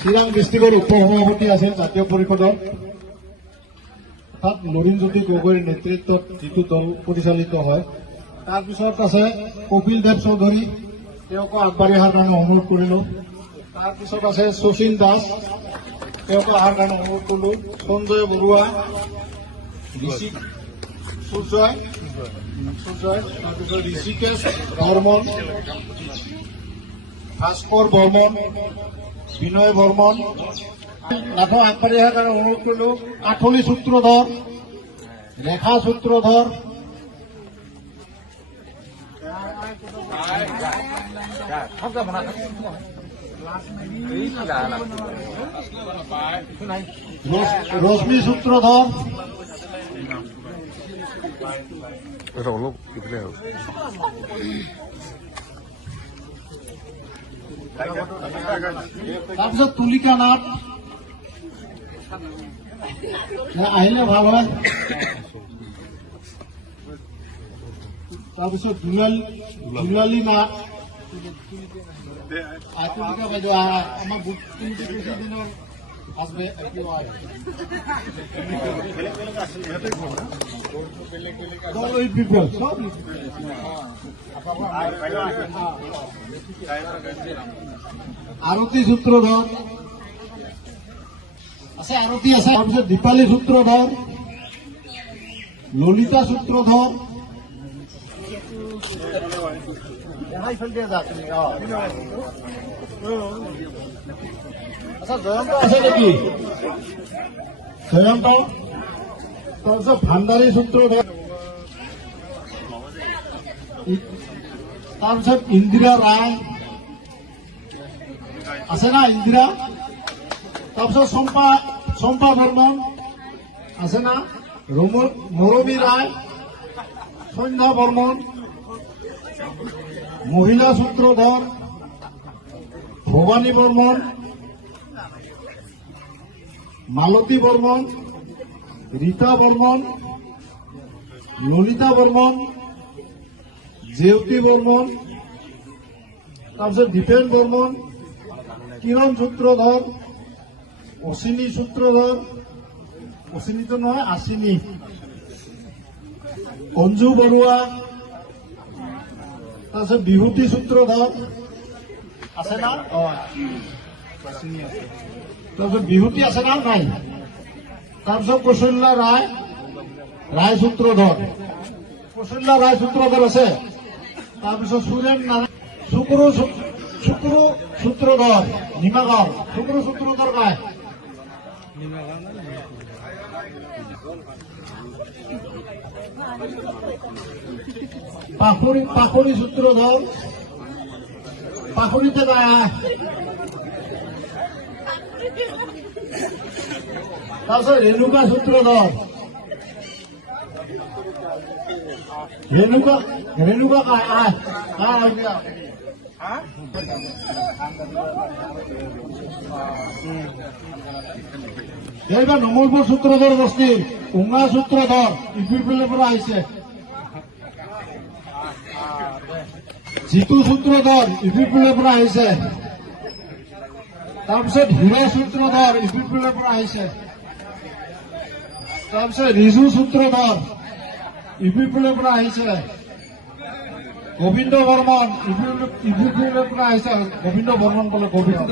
চিৰাং ডিষ্ট্ৰিক্টৰ উপ সভাপতি আছিল জাতীয় পৰিষদৰ, তাত লুৰিণজ্যোতি গগৈৰ নেতৃত্বত যিটো দল পৰিচালিত হয়। তাৰপিছত আছে কপিল দেৱ চৌধুৰী, তেওঁকো আগবাঢ়ি অহাৰ কাৰণে অনুৰোধ কৰিলো। তাৰপিছত আছে শচীন দাস, তেওঁকো অহাৰ কাৰণে অনুৰোধ কৰিলো। সঞ্জয় বৰুৱা, সূৰ্যয়, তাৰপিছত ঋষিকেশ বৰ্মন, ভাস্কৰ বৰ্মন, বিনয় বৰ্মন, লাঠো আগবাঢ়ি অহাৰ কাৰণে অনুৰোধ কৰিলো। কাঠলি সূত্ৰধৰ, ৰেখা সূত্ৰধৰ, ৰশ্মি সূত্ৰধৰ, তাৰপিছত তুলিকা নাথ আহিলে ভাল হয়। তাৰপিছত দুলালী নাথ, তুলিকা বাইদেউ আমাৰ বুট দিনৰ আৰতী সূত্ৰধৰ আছে, আৰতী আছে। তাৰপিছত দীপালী সূত্ৰধৰ, ললিতা সূত্ৰধৰ, আচ্ছা জয়ন্ত আছে নেকি? জয়ন্ত, তাৰপিছত ভাণ্ডাৰী সূত্ৰধৰ, তাৰপিছত ইন্দিৰা ৰায় আছে না? ইন্দিৰা। তাৰপিছত চম্পা বৰ্মন আছে না? মৰমী ৰায়, সন্ধ্যা বৰ্মন, মহিলা সূত্ৰধৰ, ভৱানী বৰ্মন, মালতী বৰ্মন, ৰীতা বৰ্মন, ললিতা বৰ্মন, জেউতি বৰ্মন, তাৰপিছত দীপেন বৰ্মন, কিৰণ সূত্ৰধৰ, অশ্বিনী সূত্ৰধৰ, অশ্বিনীটো নহয় আশ্বিনী, অঞ্জু বৰুৱা, তাৰপিছত বিভূতি সূত্ৰধৰ আছে না? তাৰপিছত বিভূতি আছে না? নাই। তাৰপিছত কৌশল্যা ৰায় সূত্ৰধৰ, কৌশল্যা ৰায় সূত্ৰধৰ আছে। তাৰপিছত সুৰেন নাৰায়ণ, শুক্ৰু সূত্ৰধৰ, নিমাগাঁও, শুক্ৰু সূত্ৰধৰ নাই। পাখৰি সূত্ৰধৰ, পাখৰিতে নাই। তাৰপিছত ৰেণুকা সূত্ৰধৰ, ৰেণুকা এইবাৰ নমলপুৰ সূত্ৰধৰ বস্তি, উঙা সূত্ৰধৰ ইপিপিলৰ পৰা আহিছে। জিতু সূত্ৰধৰ ইপিপিলৰ পৰা আহিছে। তাৰপিছত হীৰা সূত্ৰধৰ ইপিপিলৰ পৰা আহিছে। তাৰপিছত ৰিজু সূত্ৰধৰ ইপিপিলৰ পৰা আহিছে। গোবিন্দ বৰ্মন ইপিপিলৰ পৰা আহিছে। গোবিন্দ বৰ্মন বোলে গোবিন্দ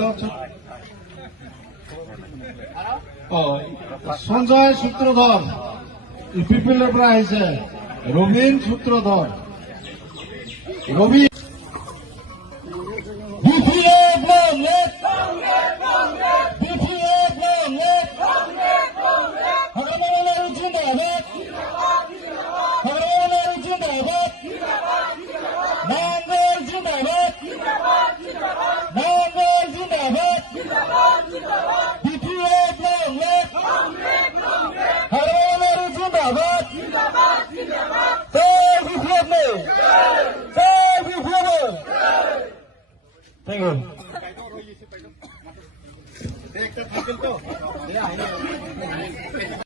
সঞ্জয় সূত্ৰধৰ ইপিপিলৰ পৰা আহিছে। ৰবীন সূত্ৰধৰ, ৰবি Thank you.